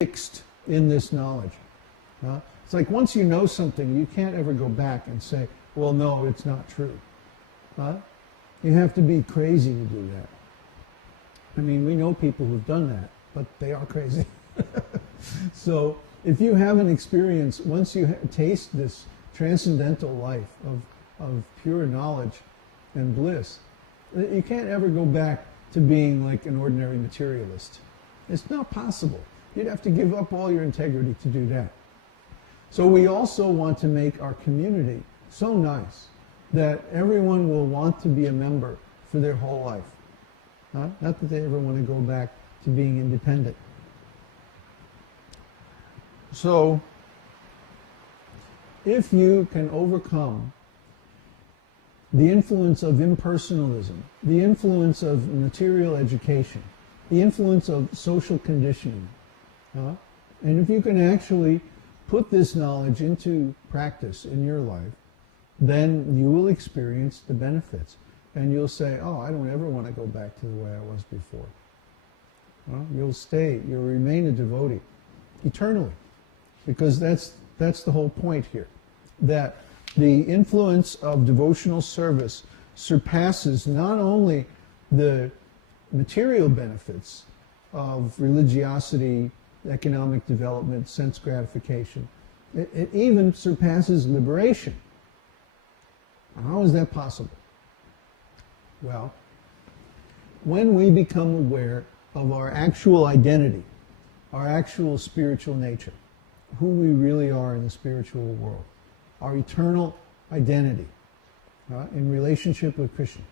fixed in this knowledge. It's like once you know something, you can't ever go back and say, well, no, it's not true. You have to be crazy to do that. I mean, we know people who've done that, but they are crazy. So if you have an experience, once you taste this transcendental life of pure knowledge and bliss, you can't ever go back to being like an ordinary materialist. It's not possible. You'd have to give up all your integrity to do that. So we also want to make our community so nice that everyone will want to be a member for their whole life. Not that they ever want to go back to being independent. So, if you can overcome the influence of impersonalism, the influence of material education, the influence of social conditioning, and if you can actually put this knowledge into practice in your life, then you will experience the benefits. And you'll say, oh, I don't ever want to go back to the way I was before. You'll remain a devotee eternally. Because that's the whole point here. That the influence of devotional service surpasses not only the material benefits of religiosity, economic development, sense gratification. It even surpasses liberation. How is that possible? Well, when we become aware of our actual identity, our actual spiritual nature, who we really are in the spiritual world, our eternal identity in relationship with Krishna,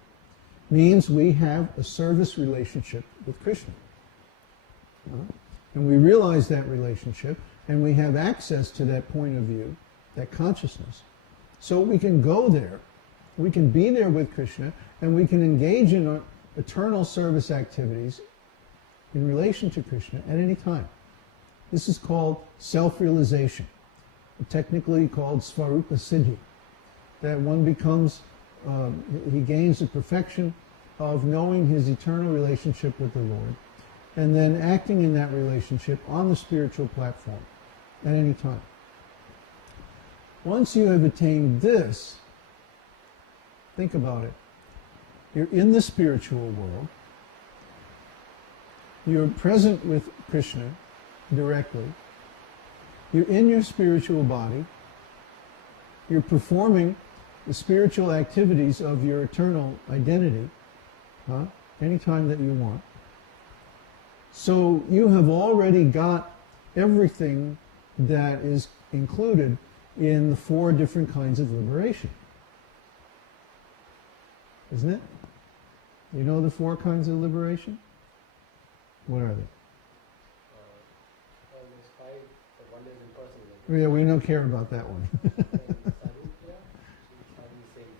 means we have a service relationship with Krishna. And we realize that relationship, and we have access to that point of view, that consciousness. So we can go there, we can be there with Krishna, and we can engage in our eternal service activities in relation to Krishna at any time. This is called self-realization, technically called svarupa siddhi, that one becomes, he gains the perfection of knowing his eternal relationship with the Lord, and then acting in that relationship on the spiritual platform at any time. Once you have attained this, think about it. You're in the spiritual world. You're present with Krishna directly. You're in your spiritual body. You're performing the spiritual activities of your eternal identity anytime that you want. So you have already got everything that is included in the 4 different kinds of liberation. Isn't it? You know the 4 kinds of liberation? What are they? Well, there's 5, but one is impersonal. Yeah, we don't care about that one. Sarupya, which is having the same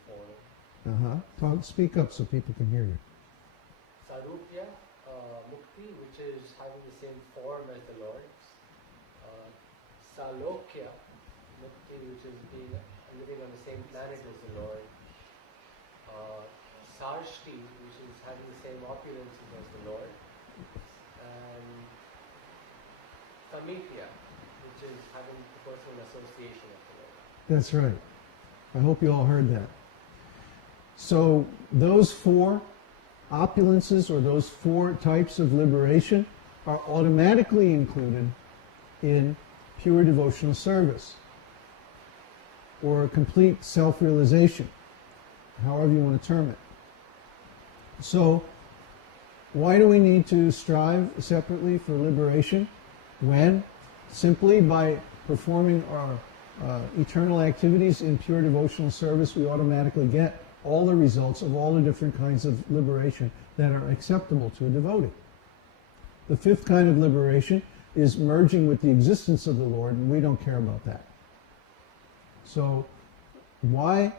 form. Speak up so people can hear you. Sarupya, Mukti, which is having the same form as the Lord. Salokya, Mukti, which is living on the same planet as the Lord. Sarshti, which is having the same opulences as the Lord. And Samipya, which is having the personal association of the Lord. That's right. I hope you all heard that. So those 4 opulences, or those 4 types of liberation, are automatically included in pure devotional service, or complete self-realization, however you want to term it. So, why do we need to strive separately for liberation when simply by performing our eternal activities in pure devotional service we automatically get all the results of all the different kinds of liberation that are acceptable to a devotee? The 5th kind of liberation is merging with the existence of the Lord, and we don't care about that. So why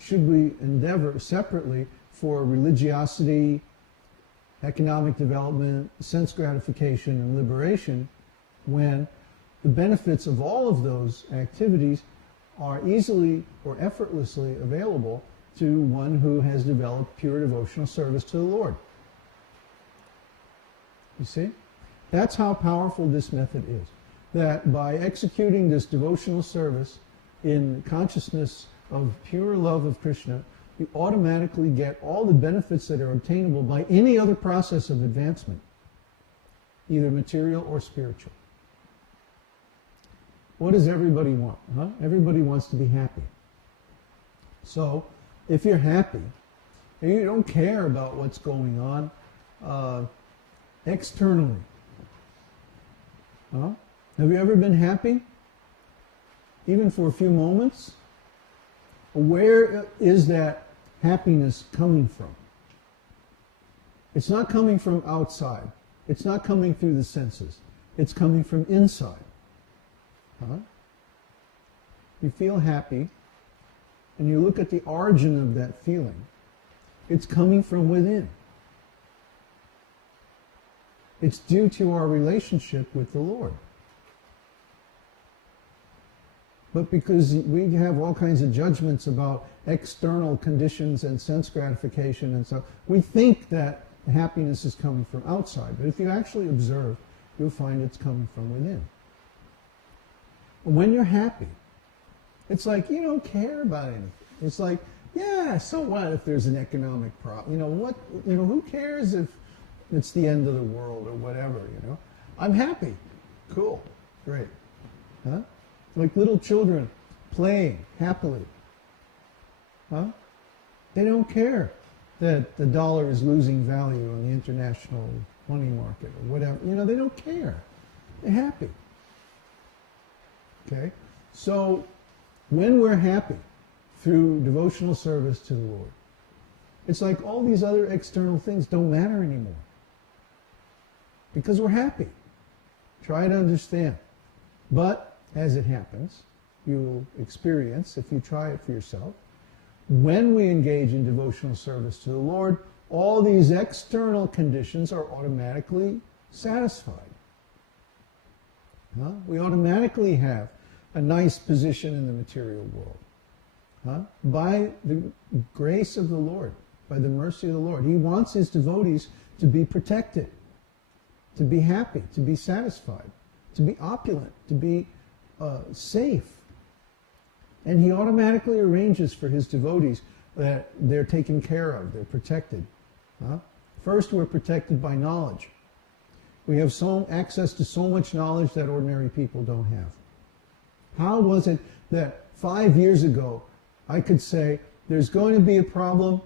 should we endeavor separately for religiosity, economic development, sense gratification, and liberation when the benefits of all of those activities are easily or effortlessly available to one who has developed pure devotional service to the Lord? You see? That's how powerful this method is. That by executing this devotional service in consciousness of pure love of Krishna, you automatically get all the benefits that are obtainable by any other process of advancement, either material or spiritual. What does everybody want? Huh? Everybody wants to be happy. So, if you're happy, and you don't care about what's going on externally, huh? Have you ever been happy? Even for a few moments? Where is that happiness coming from? It's not coming from outside. It's not coming through the senses. It's coming from inside. Huh? You feel happy, and you look at the origin of that feeling. It's coming from within. It's due to our relationship with the Lord. But because we have all kinds of judgments about external conditions and sense gratification and so, we think that happiness is coming from outside. But if you actually observe, you'll find it's coming from within. When you're happy, it's like you don't care about anything. It's like, yeah, so what if there's an economic problem? Who cares if it's the end of the world or whatever, I'm happy. Cool. Great. Huh? Like little children playing happily. Huh? They don't care that the dollar is losing value on the international money market or whatever. They don't care. They're happy. Okay? So, when we're happy through devotional service to the Lord, it's like all these other external things don't matter anymore. Because we're happy. Try to understand. But, as it happens, you'll experience, if you try it for yourself, when we engage in devotional service to the Lord, all these external conditions are automatically satisfied. Huh? We automatically have a nice position in the material world. Huh? By the grace of the Lord, by the mercy of the Lord. He wants his devotees to be protected, to be happy, to be satisfied, to be opulent, to be safe. And he automatically arranges for his devotees that they're taken care of, they're protected. Huh? First, we're protected by knowledge. We have access to so much knowledge that ordinary people don't have. How was it that 5 years ago I could say, there's going to be a problem,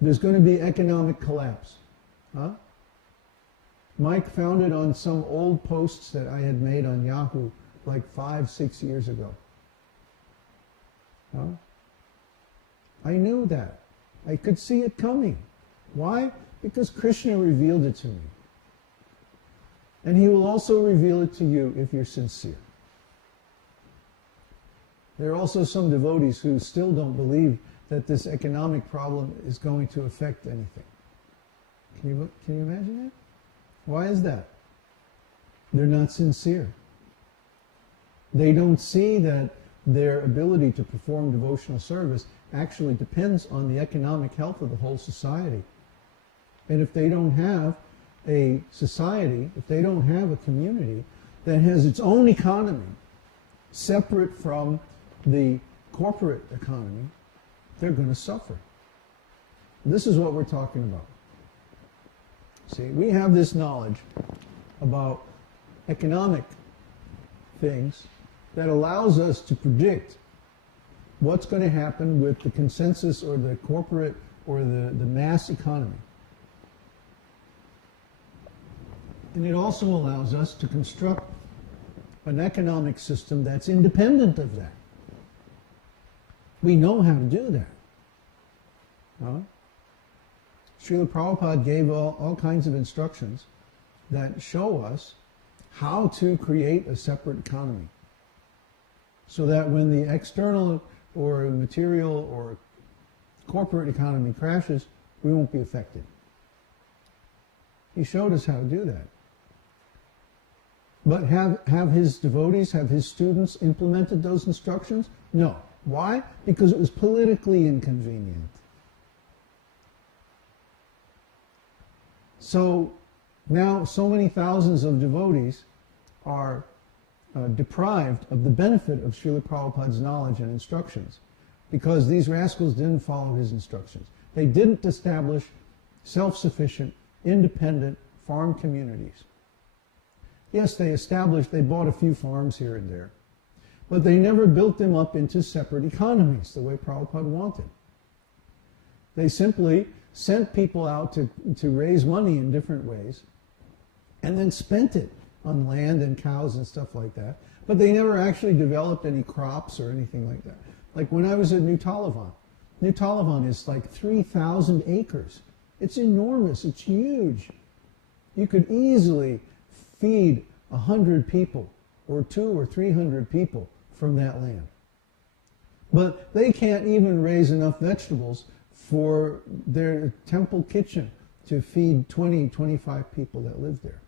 there's going to be economic collapse? Huh? Mike found it on some old posts that I had made on Yahoo like 5-6 years ago. Huh? I knew that. I could see it coming. Why? Because Krishna revealed it to me. And he will also reveal it to you if you're sincere. There are also some devotees who still don't believe that this economic problem is going to affect anything. Can you imagine that? Why is that? They're not sincere. They don't see that their ability to perform devotional service actually depends on the economic health of the whole society. And if they don't have a society, if they don't have a community that has its own economy, separate from the corporate economy, they're going to suffer. This is what we're talking about. See, we have this knowledge about economic things that allows us to predict what's going to happen with the consensus or the corporate or the mass economy. And it also allows us to construct an economic system that's independent of that. We know how to do that. Huh? Srila Prabhupada gave all kinds of instructions that show us how to create a separate economy, so that when the external or material or corporate economy crashes, we won't be affected. He showed us how to do that. But have his devotees, have his students implemented those instructions? No. Why? Because it was politically inconvenient. So Now, so many thousands of devotees are deprived of the benefit of Srila Prabhupada's knowledge and instructions because these rascals didn't follow his instructions. They didn't establish self-sufficient, independent farm communities. Yes, they bought a few farms here and there, but they never built them up into separate economies the way Prabhupada wanted. They simply sent people out to raise money in different ways and then spent it on land and cows and stuff like that. But they never actually developed any crops or anything like that. Like when I was at New Talavan is like 3,000 acres. It's enormous. It's huge. You could easily feed 100 people or 200 or 300 people from that land. But they can't even raise enough vegetables for their temple kitchen to feed 20, 25 people that live there.